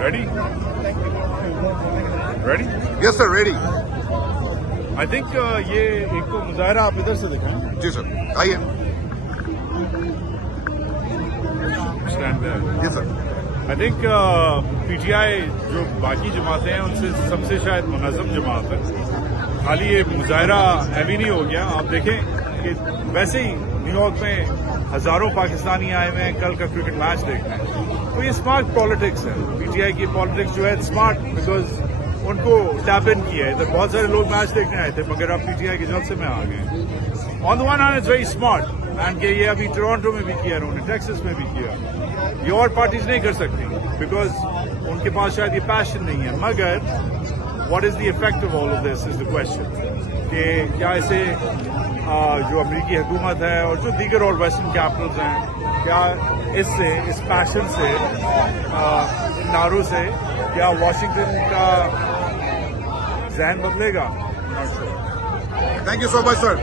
Ready? Ready? Yes sir, ready. I think ये एक तो मुजाहरा आप इधर से दिखाएं. जी सर, आइए. Stand there. Yes sir. I think PTI जो बाकी जमातें हैं उनसे सबसे शायद मुनज़्ज़म जमात है. खाली ये मुजाहरा हैवी नहीं हो गया. आप देखें कि वैसे ही न्यूयॉर्क में हजारों पाकिस्तानी आए हुए हैं कल का क्रिकेट मैच देखने. तो ये स्मार्ट पॉलिटिक्स है. पीटीआई की पॉलिटिक्स जो है स्मार्ट, बिकॉज उनको टैप इन किया है. इधर बहुत सारे लोग मैच देखने आए थे मगर अब पीटीआई के जलसे में आ गए. On the one hand it's very smart and के ये अभी टोरंटो में भी किया, उन्होंने टेक्सास में भी किया. ये और पार्टीज नहीं कर सकती बिकॉज उनके पास शायद ये पैशन नहीं है. मगर what is the effect of all of this is the question कि क्या इसे जो अमेरिकी हुकूमत है और जो दीगर और वेस्टर्न कैपिटल्स हैं, क्या इससे, इस पैशन से, नारों से क्या वाशिंगटन का जहन बदलेगा? Thank you so much sir.